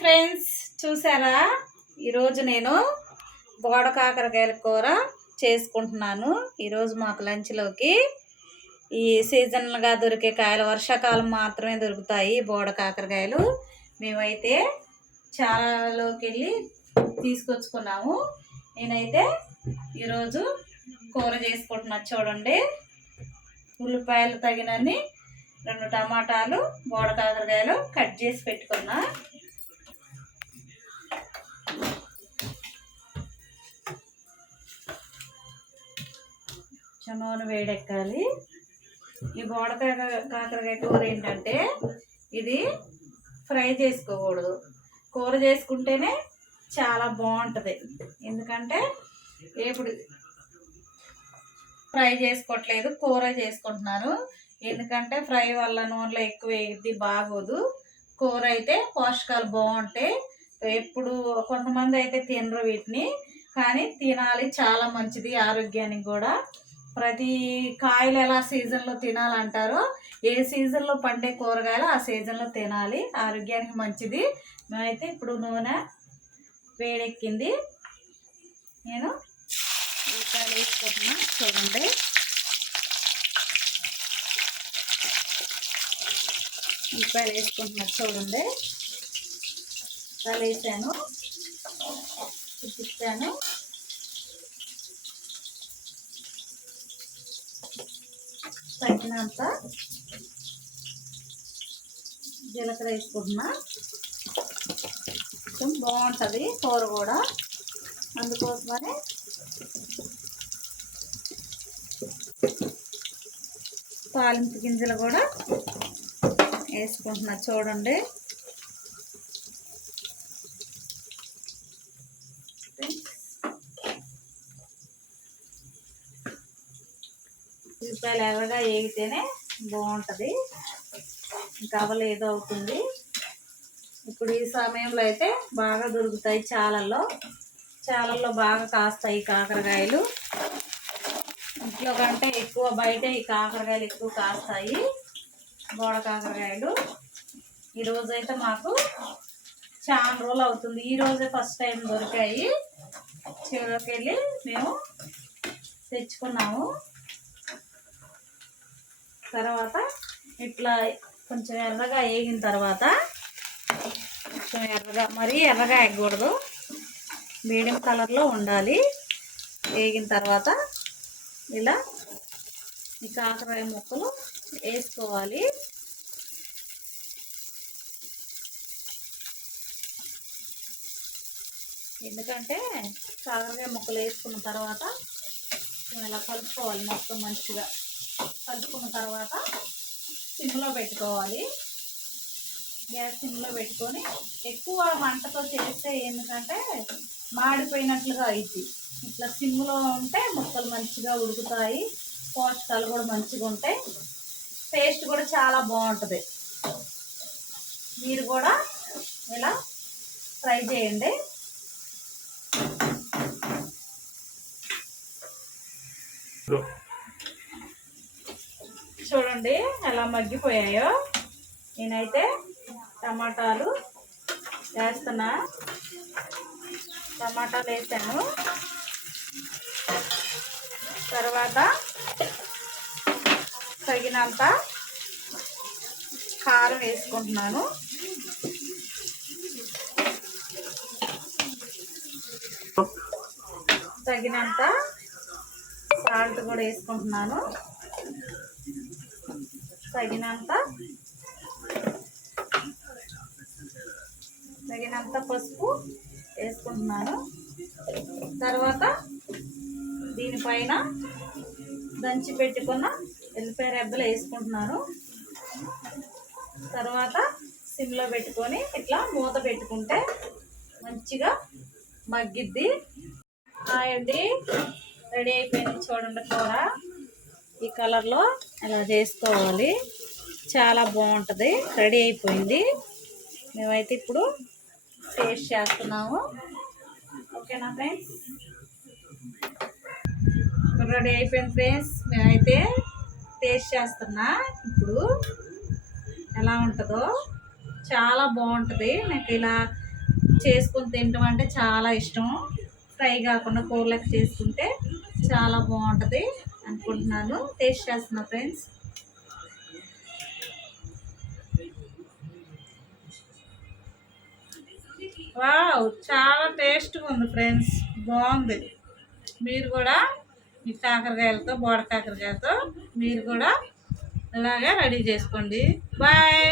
Friends, చూసారా ఈరోజు నేను బోడ కాకరకాయల కూర చేసుకుంటున్నాను. ఈరోజు మాకు లంచ్లోకి ఈ సీజన్గా దొరికే కాయలు, వర్షాకాలం మాత్రమే దొరుకుతాయి బోడ కాకరకాయలు. మేమైతే చాలాలోకి వెళ్ళి తీసుకొచ్చుకున్నాము. నేనైతే ఈరోజు కూర చేసుకుంటున్నాను. చూడండి, ఉల్లిపాయలు తగినన్ని, 2 టమాటాలు, బోడ కాకరకాయలు కట్ చేసి పెట్టుకున్నా. నూనె వేడెక్కాలి. ఈ బోడ కాకరకాయ కూర ఏంటంటే ఇది ఫ్రై చేసుకోకూడదు, కూర చేసుకుంటేనే చాలా బాగుంటుంది. ఎందుకంటే ఇప్పుడు ఫ్రై చేసుకోవట్లేదు, కూర చేసుకుంటున్నాను. ఎందుకంటే ఫ్రై వల్ల నూనెలో ఎక్కువ వేయద్ది, బాగోదు. కూర అయితే పోషకాలు బాగుంటాయి. ఎప్పుడు కొంతమంది అయితే తినరు వీటిని, కానీ తినాలి, చాలా మంచిది ఆరోగ్యానికి కూడా. ప్రతి కాయలు ఎలా సీజన్లో తినాలంటారో, ఏ సీజన్లో పండే కూరగాయలు ఆ సీజన్లో తినాలి, ఆరోగ్యానికి మంచిది. మేమైతే ఇప్పుడు నూనె వేడెక్కింది, నేను ఉల్లిపాయలు వేసుకుంటున్నా. చూడండి, ఉల్లిపాయలు వేసుకుంటున్నా. చూడండి, వేసాను, చూపిస్తాను. తగినంత జీలకర్ర వేసుకుంటున్నా. కొంచెం బాగుంటుంది కూర కూడా, అందుకోసమని తాలింపు గింజలు కూడా వేసుకుంటున్నా. చూడండి, ఉల్లిపాయలు ఎర్రగా వేగితేనే బాగుంటుంది, ఇంకా అవలేదో అవుతుంది. ఇప్పుడు ఈ సమయంలో అయితే బాగా దొరుకుతాయి, చాలల్లో బాగా కాస్తాయి కాకరకాయలు. ఇంట్లో కంటే ఎక్కువ బయట ఈ కాకరకాయలు ఎక్కువ కాస్తాయి, బోడ కాకరకాయలు. ఈరోజైతే మాకు చాలా రోజులు అవుతుంది, ఈరోజే ఫస్ట్ టైం దొరికాయి. చెరువుకి వెళ్ళి మేము తెచ్చుకున్నాము. తర్వాత ఇట్లా కొంచెం ఎర్రగా వేగిన తర్వాత, కొంచెం ఎర్రగా, మరీ ఎర్రగా ఎగ్గకూడదు, మీడియం కలర్లో ఉండాలి. వేగిన తర్వాత ఇలా ఈ కాకరకాయ ముక్కలు వేసుకోవాలి. ఎందుకంటే కాకరకాయ ముక్కలు వేసుకున్న తర్వాత ఇలా కలుపుకోవాలి. మొత్తం మంచిగా కలుపుకున్న తర్వాత సిమ్లో పెట్టుకోవాలి. గ్యాస్ సిమ్లో పెట్టుకొని, ఎక్కువ మంటతో చేస్తే ఎందుకంటే మాడిపోయినట్లుగా అవుతుంది. ఇట్లా సిమ్లో ఉంటే ముక్కలు మంచిగా ఉడుకుతాయి, పోషకాలు కూడా మంచిగా ఉంటాయి, టేస్ట్ కూడా చాలా బాగుంటుంది. మీరు కూడా ఇలా ట్రై చేయండి. చూడండి ఎలా మగ్గిపోయాయో. నేనైతే టమాటాలు వేస్తున్నా. టమాటాలు వేసాను. తర్వాత తగినంత కారం వేసుకుంటున్నాను. తగినంత సాల్ట్ కూడా వేసుకుంటున్నాను. తగినంత పసుపు వేసుకుంటున్నాను. తర్వాత దీనిపైన దంచి పెట్టుకున్న ఎల్లిపాయ రెబ్బలు వేసుకుంటున్నాను. తర్వాత సిమ్లో పెట్టుకొని ఇట్లా మూత పెట్టుకుంటే మంచిగా మగ్గిద్ది. అండి, రెడీ అయిపోయింది. చూడండి, కూర ఈ కలర్లో ఇలా చేసుకోవాలి, చాలా బాగుంటుంది. రెడీ అయిపోయింది. మేమైతే ఇప్పుడు టేస్ట్ చేస్తున్నాము. ఓకేనా ఫ్రెండ్స్? రెడీ అయిపోయింది ఫ్రెండ్స్. మేమైతే టేస్ట్ చేస్తున్నా. ఇప్పుడు ఎలా ఉంటుందో చాలా బాగుంటుంది. నాకు ఇలా చేసుకొని తినడం అంటే చాలా ఇష్టం. ఫ్రై కాకుండా కూరలకు చేసుకుంటే చాలా బాగుంటుంది అనుకుంటున్నాను. టేస్ట్ చేస్తున్నా ఫ్రెండ్స్. వావ్, చాలా టేస్ట్గా ఉంది ఫ్రెండ్స్, బాగుంది. మీరు కూడా ఈ కాకరకాయలతో, బోడ కాకరకాయలతో మీరు కూడా ఇలాగే రెడీ చేసుకోండి. బాయ్.